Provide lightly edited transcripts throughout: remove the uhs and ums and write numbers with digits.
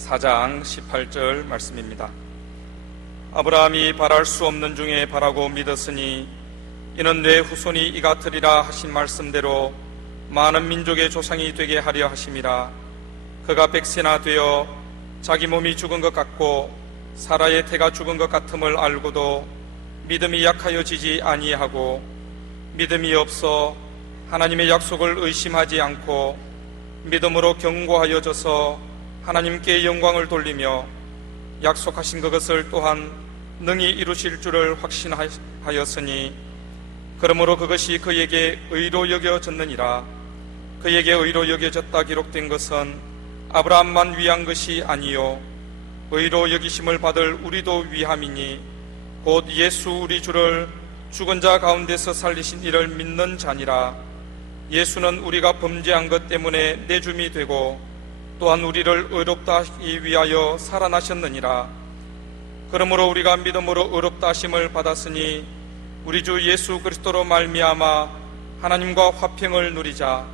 4장 18절 말씀입니다. 아브라함이 바랄 수 없는 중에 바라고 믿었으니 이는 내 후손이 이같으리라 하신 말씀대로 많은 민족의 조상이 되게 하려 하심이라. 그가 100세나 되어 자기 몸이 죽은 것 같고 사라의 태가 죽은 것 같음을 알고도 믿음이 약하여지지 아니하고 믿음이 없어 하나님의 약속을 의심하지 않고 믿음으로 견고하여져서 하나님께 영광을 돌리며 약속하신 그것을 또한 능히 이루실 줄을 확신하였으니 그러므로 그것이 그에게 의로 여겨졌느니라. 그에게 의로 여겨졌다 기록된 것은 아브라함만 위한 것이 아니요 의로 여기심을 받을 우리도 위함이니 곧 예수 우리 주를 죽은 자 가운데서 살리신 이를 믿는 자니라. 예수는 우리가 범죄한 것 때문에 내줌이 되고 또한 우리를 의롭다 하기 위하여 살아나셨느니라. 그러므로 우리가 믿음으로 의롭다 하심을 받았으니 우리 주 예수 그리스도로 말미암아 하나님과 화평을 누리자.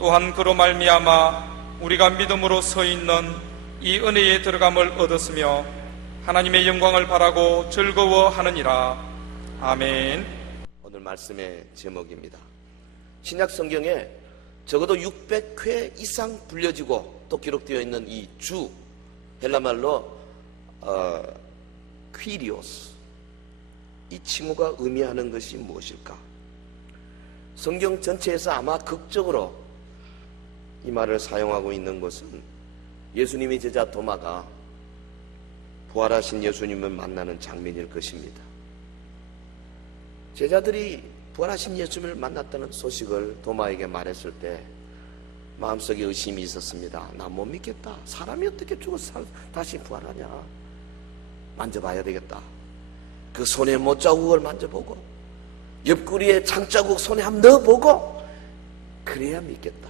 또한 그로 말미암아 우리가 믿음으로 서 있는 이 은혜에 들어감을 얻었으며 하나님의 영광을 바라고 즐거워하느니라. 아멘. 오늘 말씀의 제목입니다. 신약 성경에 적어도 600회 이상 불려지고 또 기록되어 있는 이 주, 헬라말로 퀴리오스, 이 칭호가 의미하는 것이 무엇일까? 성경 전체에서 아마 극적으로 이 말을 사용하고 있는 것은 예수님의 제자 도마가 부활하신 예수님을 만나는 장면일 것입니다. 제자들이 부활하신 예수님을 만났다는 소식을 도마에게 말했을 때 마음속에 의심이 있었습니다. 나 못 믿겠다. 사람이 어떻게 죽어서 다시 부활하냐. 만져봐야 되겠다. 그 손에 못자국을 만져보고 옆구리에 창자국 손에 한번 넣어보고 그래야 믿겠다.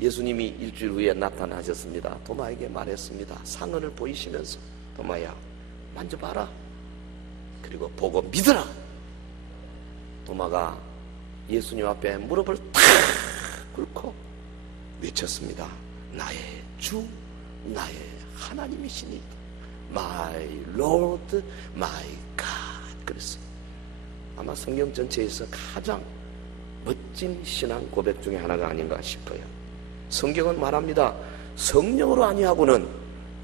예수님이 일주일 후에 나타나셨습니다. 도마에게 말했습니다. 상흔을 보이시면서 도마야 만져봐라. 그리고 보고 믿어라. 도마가 예수님 앞에 무릎을 탁 꿇고 외쳤습니다. 나의 주, 나의 하나님이시니 My Lord, My God. 그랬어요. 아마 성경 전체에서 가장 멋진 신앙 고백 중에 하나가 아닌가 싶어요. 성경은 말합니다. 성령으로 아니하고는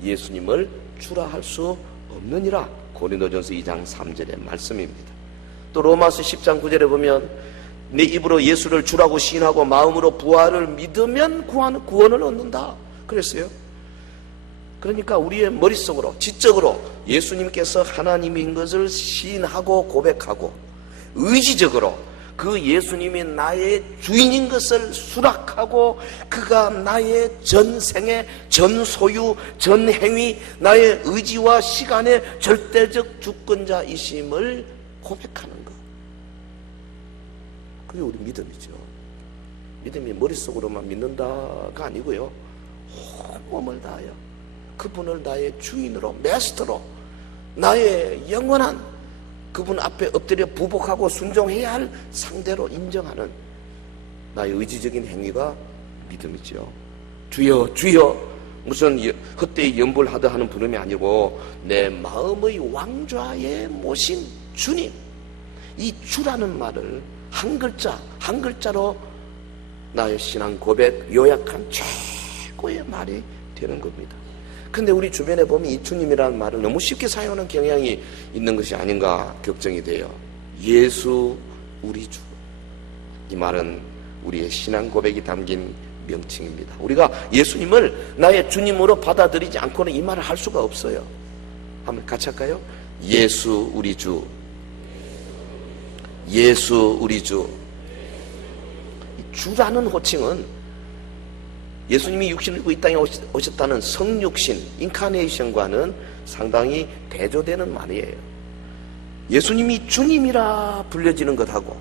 예수님을 주라 할 수 없느니라. 고린도전서 2장 3절의 말씀입니다. 또 로마서 10장 9절에 보면 내 입으로 예수를 주라고 시인하고 마음으로 부활을 믿으면 구원을 얻는다 그랬어요. 그러니까 우리의 머릿속으로 지적으로 예수님께서 하나님인 것을 시인하고 고백하고 의지적으로 그 예수님이 나의 주인인 것을 수락하고 그가 나의 전생의 전소유 전행위 나의 의지와 시간의 절대적 주권자이심을 고백하는 것, 그게 우리 믿음이죠. 믿음이 머릿속으로만 믿는다가 아니고요, 온몸을 다하여 그분을 나의 주인으로 마스터로 나의 영원한 그분 앞에 엎드려 부복하고 순종해야 할 상대로 인정하는 나의 의지적인 행위가 믿음이죠. 주여 주여 무슨 헛되이 염불하다 하는 부름이 아니고 내 마음의 왕좌에 모신 주님, 이 주라는 말을 한 글자로 나의 신앙 고백 요약한 최고의 말이 되는 겁니다. 근데 우리 주변에 보면 이 주님이라는 말을 너무 쉽게 사용하는 경향이 있는 것이 아닌가 걱정이 돼요. 예수 우리 주, 이 말은 우리의 신앙 고백이 담긴 명칭입니다. 우리가 예수님을 나의 주님으로 받아들이지 않고는 이 말을 할 수가 없어요. 한번 같이 할까요? 예수 우리 주, 예수 우리 주. 주라는 호칭은 예수님이 육신을 입고 이 땅에 오셨다는 성육신, 인카네이션과는 상당히 대조되는 말이에요. 예수님이 주님이라 불려지는 것하고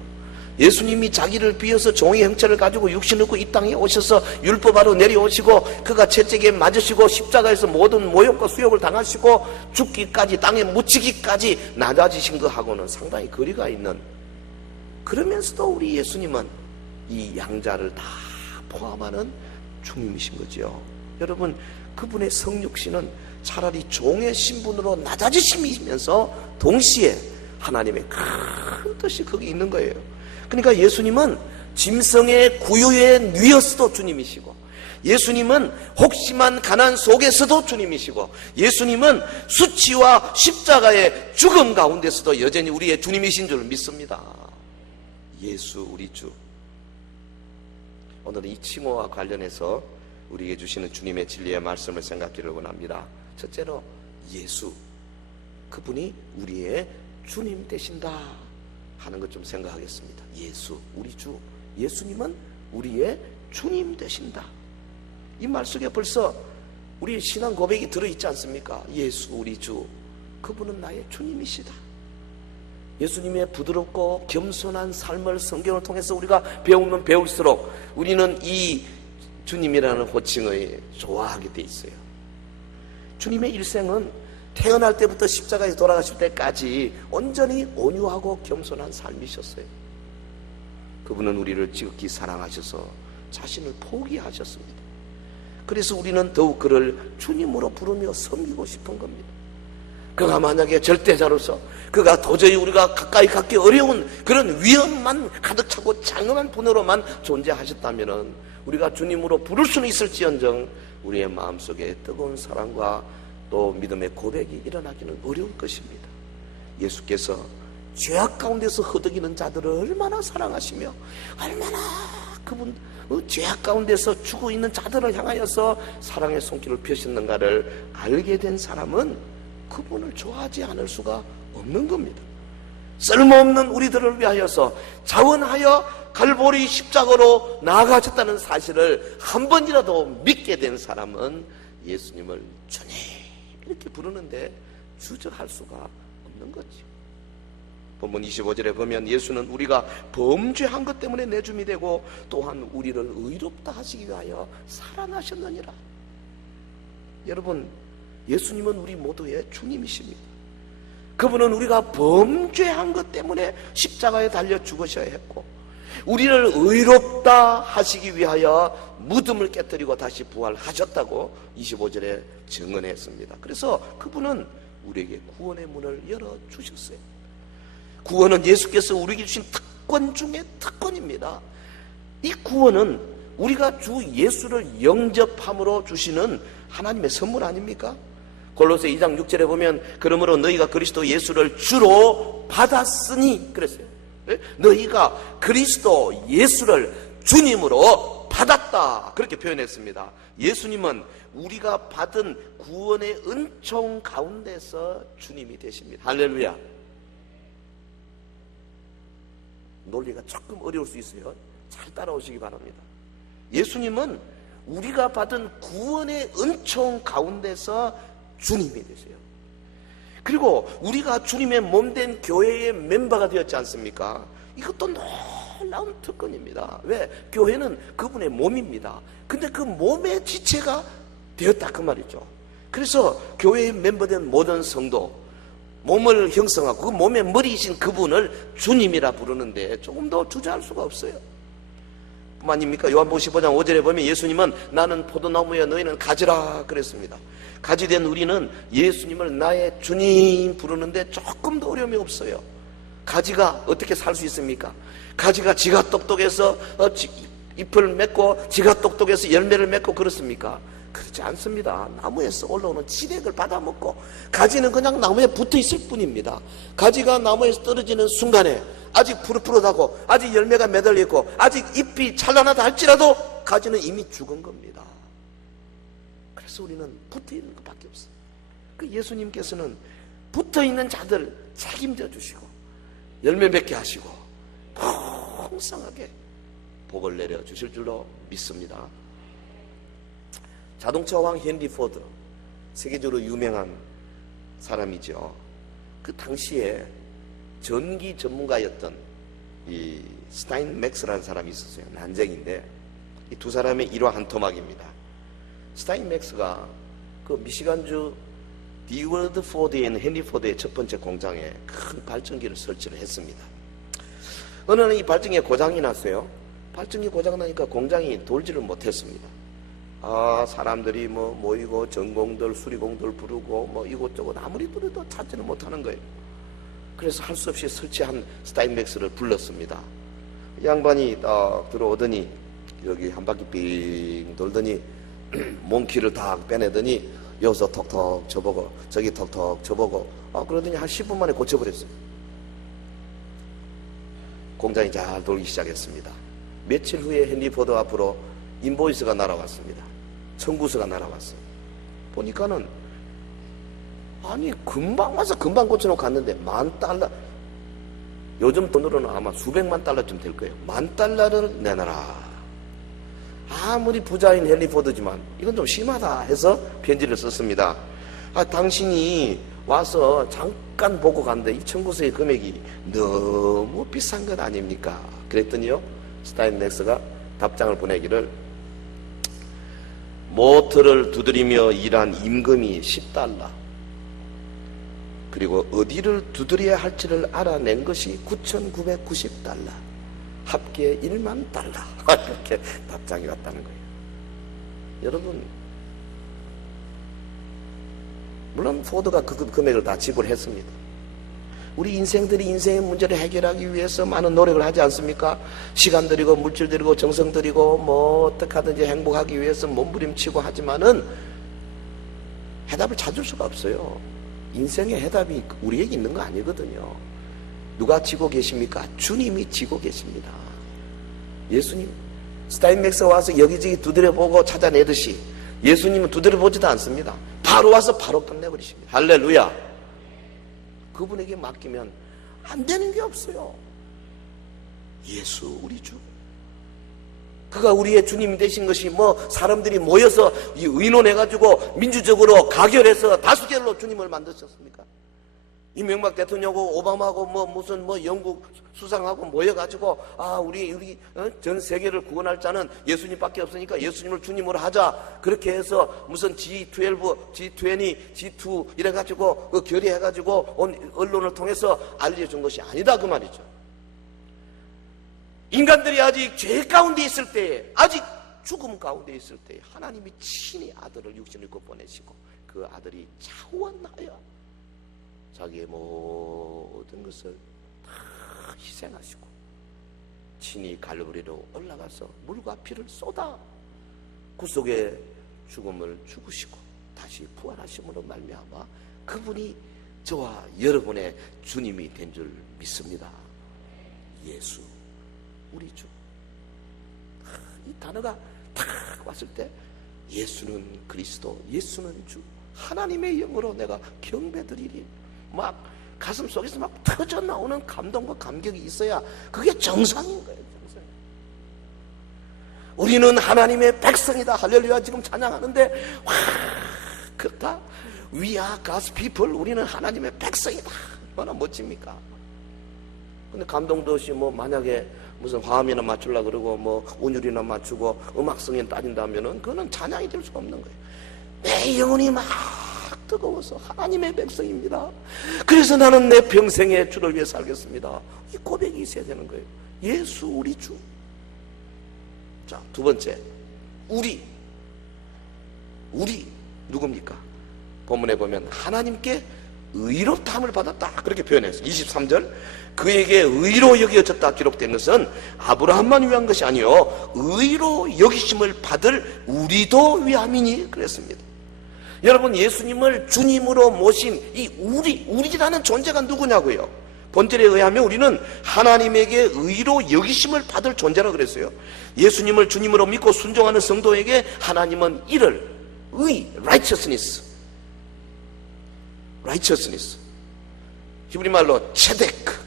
예수님이 자기를 비워서 종의 형체를 가지고 육신을 입고 이 땅에 오셔서 율법하러 내려오시고 그가 채찍에 맞으시고 십자가에서 모든 모욕과 수욕을 당하시고 죽기까지 땅에 묻히기까지 낮아지신 것하고는 상당히 거리가 있는, 그러면서도 우리 예수님은 이 양자를 다 포함하는 주님이신 거죠. 여러분, 그분의 성육신은 차라리 종의 신분으로 낮아지시면서 동시에 하나님의 큰 뜻이 거기 있는 거예요. 그러니까 예수님은 짐승의 구유의 뉘었어도 주님이시고, 예수님은 혹심한 가난 속에서도 주님이시고, 예수님은 수치와 십자가의 죽음 가운데서도 여전히 우리의 주님이신 줄 믿습니다. 예수 우리 주. 오늘은 이 칭호와 관련해서 우리에게 주시는 주님의 진리의 말씀을 생각하기를 원합니다. 첫째로 예수, 그분이 우리의 주님 되신다 하는 것 좀 생각하겠습니다. 예수 우리 주, 예수님은 우리의 주님 되신다. 이 말 속에 벌써 우리의 신앙 고백이 들어있지 않습니까? 예수 우리 주, 그분은 나의 주님이시다. 예수님의 부드럽고 겸손한 삶을 성경을 통해서 우리가 배우면 배울수록 우리는 이 주님이라는 호칭을 좋아하게 돼 있어요. 주님의 일생은 태어날 때부터 십자가에 돌아가실 때까지 온전히 온유하고 겸손한 삶이셨어요. 그분은 우리를 지극히 사랑하셔서 자신을 포기하셨습니다. 그래서 우리는 더욱 그를 주님으로 부르며 섬기고 싶은 겁니다. 그가 만약에 절대자로서, 그가 도저히 우리가 가까이 갖기 어려운 그런 위험만 가득 차고 장엄한 분으로만 존재하셨다면 우리가 주님으로 부를 수는 있을지언정 우리의 마음속에 뜨거운 사랑과 또 믿음의 고백이 일어나기는 어려울 것입니다. 예수께서 죄악 가운데서 허덕이는 자들을 얼마나 사랑하시며 얼마나 그분 죄악 가운데서 죽어 있는 자들을 향하여서 사랑의 손길을 펴셨는가를 알게 된 사람은 그분을 좋아하지 않을 수가 없는 겁니다. 쓸모없는 우리들을 위하여서 자원하여 갈보리 십자가로 나아가셨다는 사실을 한 번이라도 믿게 된 사람은 예수님을 주님 이렇게 부르는데 주저할 수가 없는 거죠. 본문 25절에 보면 예수는 우리가 범죄한 것 때문에 내 주님이 되고 또한 우리를 의롭다 하시기 위하여 살아나셨느니라. 여러분, 예수님은 우리 모두의 주님이십니다. 그분은 우리가 범죄한 것 때문에 십자가에 달려 죽으셔야 했고 우리를 의롭다 하시기 위하여 무덤을 깨뜨리고 다시 부활하셨다고 25절에 증언했습니다. 그래서 그분은 우리에게 구원의 문을 열어주셨어요. 구원은 예수께서 우리에게 주신 특권 중에 특권입니다. 이 구원은 우리가 주 예수를 영접함으로 주시는 하나님의 선물 아닙니까? 골로새 2장 6절에 보면 그러므로 너희가 그리스도 예수를 주로 받았으니 그랬어요. 너희가 그리스도 예수를 주님으로 받았다 그렇게 표현했습니다. 예수님은 우리가 받은 구원의 은총 가운데서 주님이 되십니다. 할렐루야. 논리가 조금 어려울 수 있어요. 잘 따라오시기 바랍니다. 예수님은 우리가 받은 구원의 은총 가운데서 주님이 되세요. 그리고 우리가 주님의 몸된 교회의 멤버가 되었지 않습니까? 이것도 놀라운 특권입니다. 왜? 교회는 그분의 몸입니다. 근데 그 몸의 지체가 되었다 그 말이죠. 그래서 교회의 멤버된 모든 성도, 몸을 형성하고 그 몸의 머리이신 그분을 주님이라 부르는데 조금 더 주저할 수가 없어요. 뿐만 아닙니까? 요한복음 15장 5절에 보면 예수님은 나는 포도나무여 너희는 가지라 그랬습니다. 가지 된 우리는 예수님을 나의 주님 부르는데 조금 더 어려움이 없어요. 가지가 어떻게 살 수 있습니까? 가지가 지가 똑똑해서 잎을 맺고 지가 똑똑해서 열매를 맺고 그렇습니까? 그렇지 않습니다. 나무에서 올라오는 지렉을 받아먹고 가지는 그냥 나무에 붙어 있을 뿐입니다. 가지가 나무에서 떨어지는 순간에 아직 푸릇푸릇하고 아직 열매가 매달려 있고 아직 잎이 찬란하다 할지라도 가지는 이미 죽은 겁니다. 그래서 우리는 붙어 있는 것밖에 없어요. 그 예수님께서는 붙어 있는 자들 책임져 주시고 열매 맺게 하시고 풍성하게 복을 내려 주실 줄로 믿습니다. 자동차 왕 헨리 포드, 세계적으로 유명한 사람이죠. 그 당시에 전기 전문가였던 이 스타인맥스라는 사람이 있었어요. 난쟁인데 이 두 사람의 일화 한 토막입니다. 스타인맥스가 그 미시간주 디월드 포드에 있는 헨리 포드의 첫 번째 공장에 큰 발전기를 설치를 했습니다. 어느 날 이 발전기에 고장이 났어요. 발전기 고장 나니까 공장이 돌지를 못했습니다. 사람들이 뭐 모이고 전공들 수리공들 부르고 뭐 이곳저곳 아무리 부르도 찾지는 못하는 거예요. 그래서 할 수 없이 설치한 스타인맥스를 불렀습니다. 양반이 딱 들어오더니 여기 한 바퀴 빙 돌더니 몸키를 다 빼내더니 여기서 턱턱 쳐보고 저기 턱턱 쳐보고 그러더니 한 10분 만에 고쳐버렸어요. 공장이 잘 돌기 시작했습니다. 며칠 후에 헨리 포드 앞으로 인보이스가 날아왔습니다. 청구서가 날아왔어요. 보니까는 아니 금방 와서 금방 고쳐놓고 갔는데 $10,000, 요즘 돈으로는 아마 수백만 달러쯤 될 거예요. $10,000를 내놔라. 아무리 부자인 헨리 포드지만 이건 좀 심하다 해서 편지를 썼습니다. 당신이 와서 잠깐 보고 갔는데 이 청구서의 금액이 너무 비싼 것 아닙니까? 그랬더니요, 스타인맥스가 답장을 보내기를, 모터를 두드리며 일한 임금이 $10, 그리고 어디를 두드려야 할지를 알아낸 것이 $9,990, 합계 $10,000 이렇게 답장이 왔다는 거예요. 여러분, 물론 포드가 그 금액을 다 지불했습니다. 우리 인생들이 인생의 문제를 해결하기 위해서 많은 노력을 하지 않습니까? 시간 들이고 물질 들이고 정성 들이고 뭐 어떻게 하든지 행복하기 위해서 몸부림치고 하지만은 해답을 찾을 수가 없어요. 인생의 해답이 우리에게 있는 거 아니거든요. 누가 지고 계십니까? 주님이 지고 계십니다. 예수님, 스타인맥스 와서 여기저기 두드려보고 찾아내듯이 예수님은 두드려보지도 않습니다. 바로 와서 바로 끝내버리십니다. 할렐루야. 그분에게 맡기면 안 되는 게 없어요. 예수 우리 주, 그가 우리의 주님이 되신 것이 뭐 사람들이 모여서 의논해가지고 민주적으로 가결해서 다수결로 주님을 만드셨습니까? 이명박 대통령하고 오바마하고 뭐 무슨 뭐 영국 수상하고 모여가지고 우리 전 세계를 구원할 자는 예수님밖에 없으니까 예수님을 주님으로 하자, 그렇게 해서 무슨 G12, G20, G2 이래가지고 결의해가지고 언론을 통해서 알려준 것이 아니다 그 말이죠. 인간들이 아직 죄 가운데 있을 때에, 아직 죽음 가운데 있을 때에 하나님이 친히 아들을 육신을 입고 보내시고 그 아들이 차원하여 자기의 모든 것을 다 희생하시고 친히 갈보리로 올라가서 물과 피를 쏟아 구속의 죽음을 죽으시고 다시 부활하심으로 말미암아 그분이 저와 여러분의 주님이 된 줄 믿습니다. 예수 우리 주. 이 단어가 탁 왔을 때 예수는 그리스도, 예수는 주, 하나님의 영으로 내가 경배드리리, 막 가슴 속에서 막 터져 나오는 감동과 감격이 있어야 그게 정상인 거예요. 정상. 우리는 하나님의 백성이다. 할렐루야. 지금 찬양하는데 와, 그렇다. We are God's people. 우리는 하나님의 백성이다. 얼마나 멋집니까? 근데 감동도 없이 뭐 만약에 무슨 화음이나 맞추려고 그러고 뭐 운율이나 맞추고 음악성에 따진다면은 그거는 찬양이 될 수가 없는 거예요. 내 영혼이 막 뜨거워서 하나님의 백성입니다. 그래서 나는 내 평생에 주를 위해 살겠습니다. 이 고백이 있어야 되는 거예요. 예수 우리 주. 자, 두 번째, 우리 누굽니까? 본문에 보면 하나님께 의롭다함을 받았다 그렇게 표현했어요. 23절, 그에게 의로 여겨졌다 기록된 것은 아브라함만 위한 것이 아니요 의로 여기심을 받을 우리도 위함이니 그랬습니다. 여러분, 예수님을 주님으로 모신 이 우리라는 존재가 누구냐고요? 본절에 의하면 우리는 하나님에게 의로 여기심을 받을 존재라고 그랬어요. 예수님을 주님으로 믿고 순종하는 성도에게 하나님은 이를 righteousness, 히브리 말로 체데크,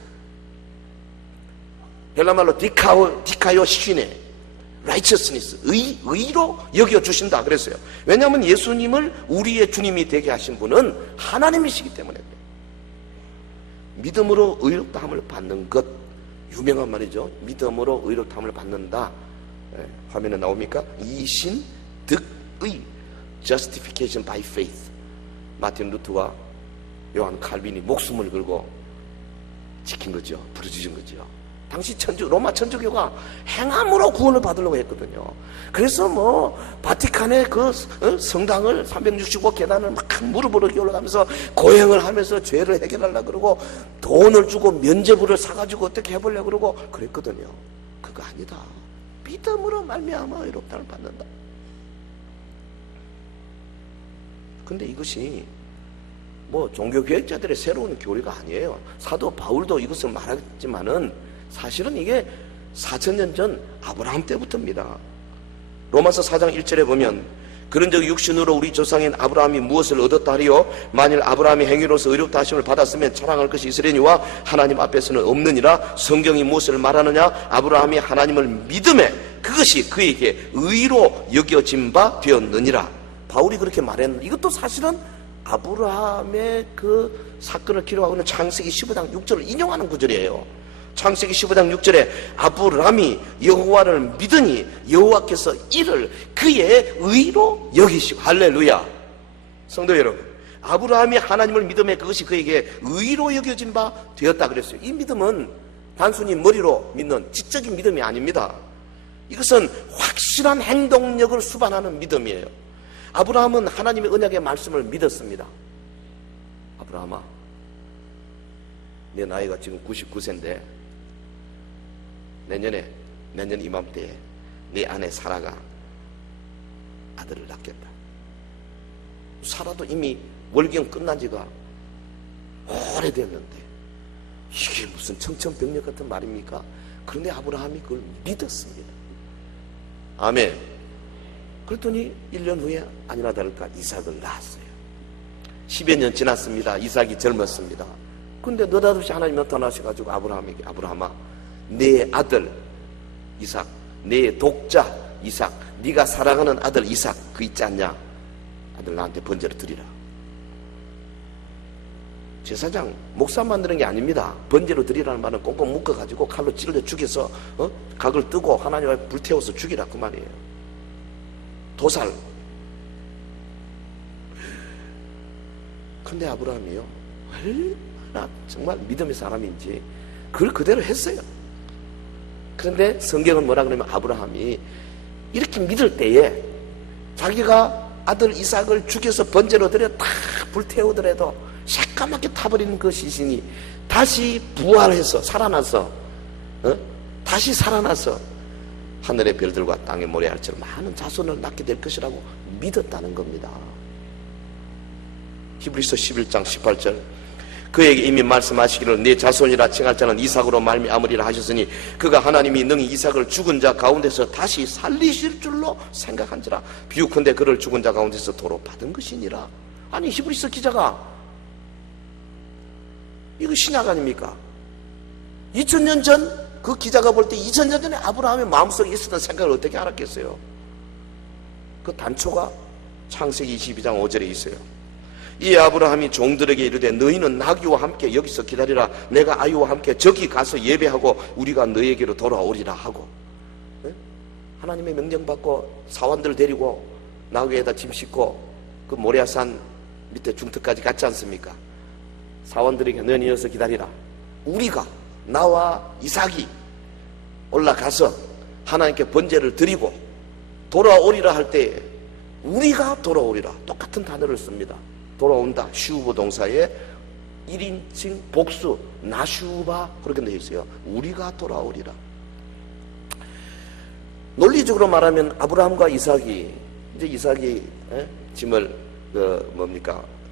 헬라 말로 디카요 시네, righteousness, 의로 여겨주신다 그랬어요. 왜냐하면 예수님을 우리의 주님이 되게 하신 분은 하나님이시기 때문에 그래요. 믿음으로 의롭다함을 받는 것, 유명한 말이죠. 믿음으로 의롭다함을 받는다. 화면에 나옵니까? 이신 득의, justification by faith. 마틴 루터와 요한 칼빈이 목숨을 걸고 지킨 거죠. 부르짖은 거죠. 당시 로마 천주교가 행함으로 구원을 받으려고 했거든요. 그래서 바티칸의 그 성당을 365 계단을 막 무릎으로 올라가면서 고행을 하면서 죄를 해결하려고 그러고 돈을 주고 면죄부를 사가지고 어떻게 해보려고 그러고 그랬거든요. 그거 아니다. 믿음으로 말미암아 의롭다를 받는다. 근데 이것이 종교개혁자들의 새로운 교리가 아니에요. 사도 바울도 이것을 말했지만은 사실은 이게 4000년 전 아브라함 때부터입니다. 로마서 4장 1절에 보면 그런즉 육신으로 우리 조상인 아브라함이 무엇을 얻었다 하리요? 만일 아브라함이 행위로서 의롭다 하심을 받았으면 자랑할 것이 있으려니와 하나님 앞에서는 없느니라. 성경이 무엇을 말하느냐? 아브라함이 하나님을 믿음에 그것이 그에게 의로 여겨진 바 되었느니라. 바울이 그렇게 말했는데 이것도 사실은 아브라함의 그 사건을 기록하고 있는 창세기 15장 6절을 인용하는 구절이에요. 창세기 15장 6절에 아브라함이 여호와를 믿으니 여호와께서 이를 그의 의로 여기시고, 할렐루야. 성도 여러분, 아브라함이 하나님을 믿음에 그것이 그에게 의로 여겨진 바 되었다 그랬어요. 이 믿음은 단순히 머리로 믿는 지적인 믿음이 아닙니다. 이것은 확실한 행동력을 수반하는 믿음이에요. 아브라함은 하나님의 언약의 말씀을 믿었습니다. 아브라함아, 내 나이가 지금 99세인데 내년 이맘때에 네 아내 사라가 아들을 낳겠다. 사라도 이미 월경 끝난 지가 오래됐는데 이게 무슨 청천벽력 같은 말입니까? 그런데 아브라함이 그걸 믿었습니다. 아멘. 그랬더니 1년 후에 아니나 다를까 이삭을 낳았어요. 10여 년 지났습니다. 이삭이 젊었습니다. 근데 느닷없이 하나님 나타나셔가지고 아브라함에게, 아브라함아, 내 아들 이삭, 내 독자 이삭, 네가 사랑하는 아들 이삭 그 있지 않냐? 아들 나한테 번제를 드리라. 제사장 목사 만드는 게 아닙니다. 번제로 드리라는 말은 꽁꽁 묶어가지고 칼로 찔러 죽여서 각을 뜨고 하나님 앞에 불태워서 죽이라 그 말이에요. 도살. 근데 아브라함이요, 얼마나 정말 믿음의 사람인지 그걸 그대로 했어요. 그런데 성경은 뭐라 그러면 아브라함이 이렇게 믿을 때에 자기가 아들 이삭을 죽여서 번제로 드려 다 불태우더라도 새까맣게 타버리는 그 시신이 다시 부활해서 살아나서 다시 살아나서 하늘의 별들과 땅의 모래알처럼 많은 자손을 낳게 될 것이라고 믿었다는 겁니다. 히브리서 11장 18절, 그에게 이미 말씀하시기를 내 자손이라 칭할 자는 이삭으로 말미암으리라 하셨으니 그가 하나님이 능히 이삭을 죽은 자 가운데서 다시 살리실 줄로 생각한지라. 비유컨대 그를 죽은 자 가운데서 도로 받은 것이니라. 아니, 히브리서 기자가 이거 신약 아닙니까? 2000년 전 그 기자가 볼 때 2000년 전에 아브라함의 마음속에 있었던 생각을 어떻게 알았겠어요? 그 단초가 창세기 22장 5절에 있어요. 이 아브라함이 종들에게 이르되 너희는 나귀와 함께 여기서 기다리라. 내가 아이와 함께 저기 가서 예배하고 우리가 너에게로 돌아오리라 하고, 하나님의 명령받고 사원들 데리고 나귀에다 짐 싣고 그 모리아산 밑에 중턱까지 갔지 않습니까? 사원들에게 너희 여기서 기다리라. 우리가, 나와 이삭이 올라가서 하나님께 번제를 드리고 돌아오리라 할 때 우리가 돌아오리라, 똑같은 단어를 씁니다. 돌아온다, 슈브 동사에 1인칭 복수 나슈바 그렇게 되어 있어요. 우리가 돌아오리라. 논리적으로 말하면 아브라함과 이삭이, 이제 이삭이 짐을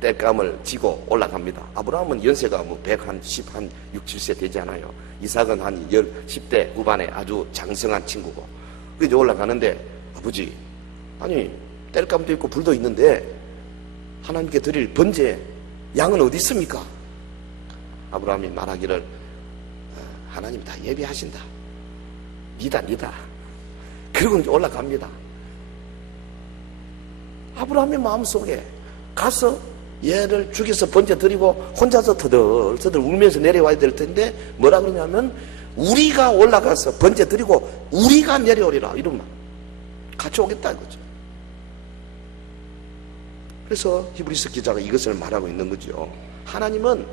땔감을 지고 올라갑니다. 아브라함은 연세가 110, 한 6, 7세 되지 않아요. 이삭은 한 10대 후반에 아주 장성한 친구고. 그래서 올라가는데, 아버지, 아니 땔감도 있고 불도 있는데 하나님께 드릴 번제 양은 어디 있습니까? 아브라함이 말하기를 하나님 다 예비하신다. 니다. 그리고 이제 올라갑니다. 아브라함의 마음속에 가서 얘를 죽여서 번제 드리고 혼자서 터덜터덜 울면서 내려와야 될 텐데 뭐라 그러냐면 우리가 올라가서 번제 드리고 우리가 내려오리라, 이런 말. 같이 오겠다 이거죠. 그래서 히브리서 기자가 이것을 말하고 있는 거죠. 하나님은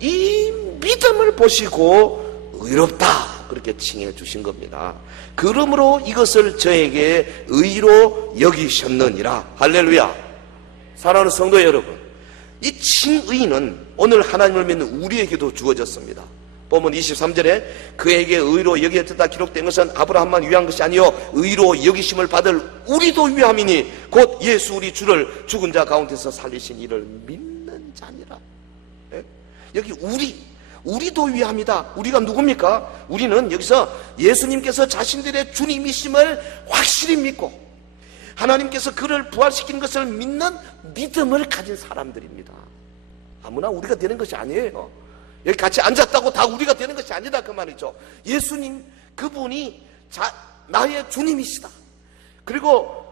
이 믿음을 보시고 의롭다 그렇게 칭해 주신 겁니다. 그러므로 이것을 저에게 의로 여기셨느니라. 할렐루야. 사랑하는 성도 여러분, 이 칭의는 오늘 하나님을 믿는 우리에게도 주어졌습니다. 보면 23절에 그에게 의로 여기었다 기록된 것은 아브라함만 위한 것이 아니요 의로 여기심을 받을 우리도 위함이니 곧 예수 우리 주를 죽은 자 가운데서 살리신 이를 믿는 자니라. 예? 여기 우리도 위함이다. 우리가 누굽니까? 우리는 여기서 예수님께서 자신들의 주님이심을 확실히 믿고 하나님께서 그를 부활시킨 것을 믿는 믿음을 가진 사람들입니다. 아무나 우리가 되는 것이 아니에요. 여기 같이 앉았다고 다 우리가 되는 것이 아니다 그 말이죠. 예수님 그분이 나의 주님이시다. 그리고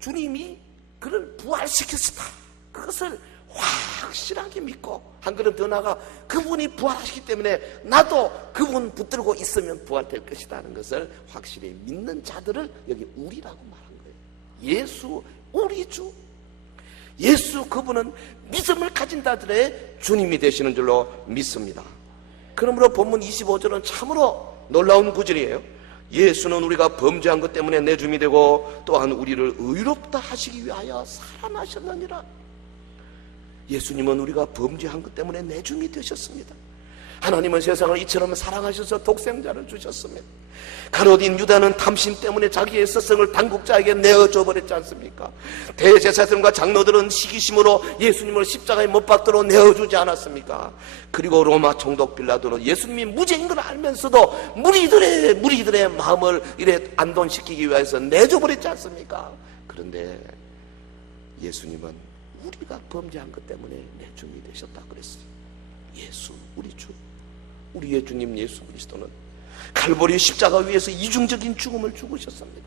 주님이 그를 부활시켰다. 그것을 확실하게 믿고 한 걸음 더 나아가 그분이 부활하시기 때문에 나도 그분 붙들고 있으면 부활될 것이다 하는 것을 확실히 믿는 자들을 여기 우리라고 말한 거예요. 예수 우리 주, 예수 그분은 믿음을 가진 자들의 주님이 되시는 줄로 믿습니다. 그러므로 본문 25절은 참으로 놀라운 구절이에요. 예수는 우리가 범죄한 것 때문에 내 주님이 되고 또한 우리를 의롭다 하시기 위하여 살아나셨느니라. 예수님은 우리가 범죄한 것 때문에 내 주님이 되셨습니다. 하나님은 세상을 이처럼 사랑하셔서 독생자를 주셨으며 가롯인 유다는 탐심 때문에 자기의 스승을 당국자에게 내어줘 버렸지 않습니까? 대제사장과 장로들은 시기심으로 예수님을 십자가에 못 박도록 내어주지 않았습니까? 그리고 로마 총독 빌라도는 예수님이 무죄인 걸 알면서도 무리들의 마음을 이래 안돈시키기 위해서 내줘 버렸지 않습니까? 그런데 예수님은 우리가 범죄한 것 때문에 내 주님이 되셨다 그랬어요. 예수 우리 주, 우리의 주님 예수 그리스도는 갈보리 십자가 위에서 이중적인 죽음을 죽으셨습니다.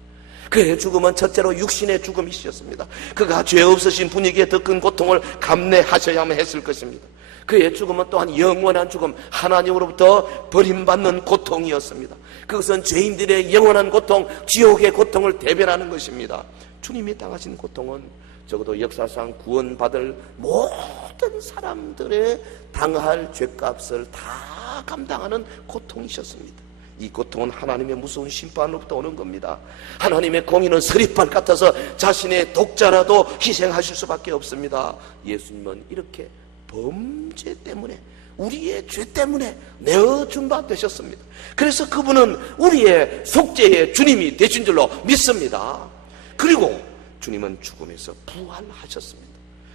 그의 죽음은 첫째로 육신의 죽음이셨습니다. 그가 죄 없으신 분에게 더 큰 고통을 감내하셔야만 했을 것입니다. 그의 죽음은 또한 영원한 죽음, 하나님으로부터 버림받는 고통이었습니다. 그것은 죄인들의 영원한 고통, 지옥의 고통을 대변하는 것입니다. 주님이 당하신 고통은 적어도 역사상 구원받을 모든 사람들의 당할 죄값을 다 감당하는 고통이셨습니다. 이 고통은 하나님의 무서운 심판으로부터 오는 겁니다. 하나님의 공의는 서리빨 같아서 자신의 독자라도 희생하실 수밖에 없습니다. 예수님은 이렇게 범죄 때문에, 우리의 죄 때문에 내어준 바 되셨습니다. 그래서 그분은 우리의 속죄의 주님이 되신 줄로 믿습니다. 그리고 주님은 죽음에서 부활하셨습니다.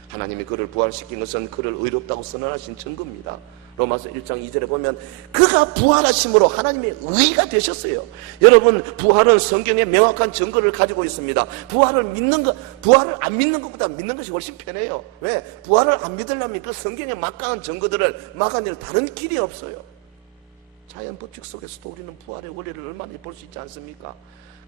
하나님이 그를 부활시킨 것은 그를 의롭다고 선언하신 증거입니다. 로마서 1장 2절에 보면 그가 부활하심으로 하나님의 의가 되셨어요. 여러분, 부활은 성경에 명확한 증거를 가지고 있습니다. 부활을 안 믿는 것보다 믿는 것이 훨씬 편해요. 왜? 부활을 안 믿으려면 그 성경의 막강한 증거들을 막아낼 다른 길이 없어요. 자연 법칙 속에서도 우리는 부활의 원리를 얼마나 볼 수 있지 않습니까?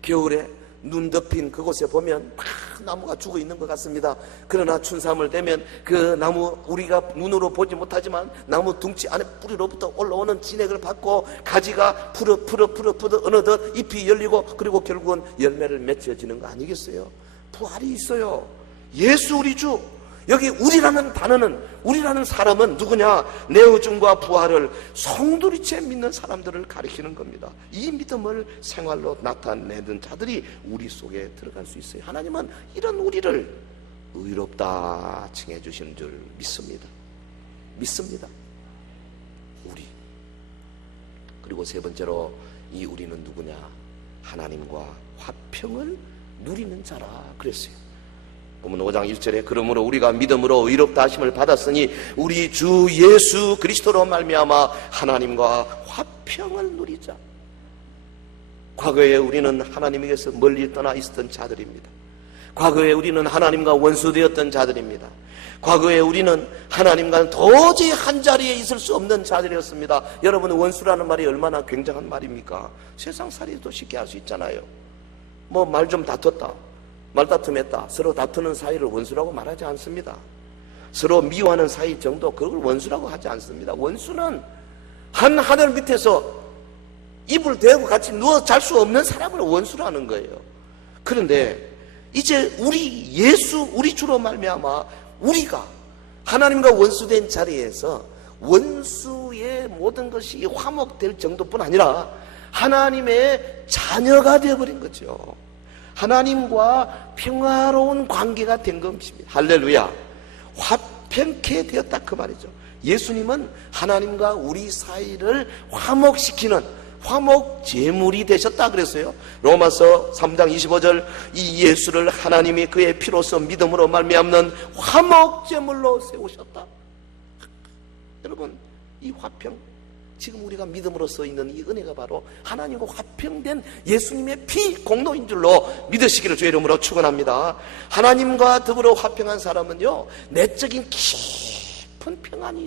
겨울에 눈 덮인 그곳에 보면 막 나무가 죽어 있는 것 같습니다. 그러나 춘삼을 되면 그 나무, 우리가 눈으로 보지 못하지만 나무 둥치 안에 뿌리로부터 올라오는 진액을 받고 가지가 푸르 어느덧 잎이 열리고 그리고 결국은 열매를 맺혀지는 거 아니겠어요? 부활이 있어요. 예수 우리 주. 여기 우리라는 단어는, 우리라는 사람은 누구냐? 내어줌과 부활을 송두리째 믿는 사람들을 가리키는 겁니다. 이 믿음을 생활로 나타내는 자들이 우리 속에 들어갈 수 있어요. 하나님은 이런 우리를 의롭다 칭해 주시는 줄 믿습니다. 우리. 그리고 세 번째로 이 우리는 누구냐? 하나님과 화평을 누리는 자라 그랬어요. 보면 5장 1절에 그러므로 우리가 믿음으로 의롭다 하심을 받았으니 우리 주 예수 그리스도로 말미암아 하나님과 화평을 누리자. 과거에 우리는 하나님에게서 멀리 떠나 있었던 자들입니다. 과거에 우리는 하나님과 원수되었던 자들입니다. 과거에 우리는 하나님과는 도저히 한 자리에 있을 수 없는 자들이었습니다. 여러분, 원수라는 말이 얼마나 굉장한 말입니까? 세상살이도 쉽게 할 수 있잖아요. 뭐 말 좀 다퉜다, 말다툼했다, 서로 다투는 사이를 원수라고 말하지 않습니다. 서로 미워하는 사이 정도, 그걸 원수라고 하지 않습니다. 원수는 한 하늘 밑에서 이불 대고 같이 누워 잘 수 없는 사람을 원수라는 거예요. 그런데 이제 우리 예수 우리 주로 말미암아 우리가 하나님과 원수된 자리에서 원수의 모든 것이 화목될 정도뿐 아니라 하나님의 자녀가 되어버린 거죠. 하나님과 평화로운 관계가 된 것입니다. 할렐루야. 화평케 되었다 그 말이죠. 예수님은 하나님과 우리 사이를 화목시키는 화목 제물이 되셨다 그랬어요. 로마서 3장 25절 이 예수를 하나님이 그의 피로서 믿음으로 말미암는 화목 제물로 세우셨다. 여러분, 이 화평, 지금 우리가 믿음으로써 있는 이 은혜가 바로 하나님과 화평된 예수님의 피 공로인 줄로 믿으시기를 주의 이름으로 축원합니다. 하나님과 더불어 화평한 사람은요, 내적인 깊은 평안이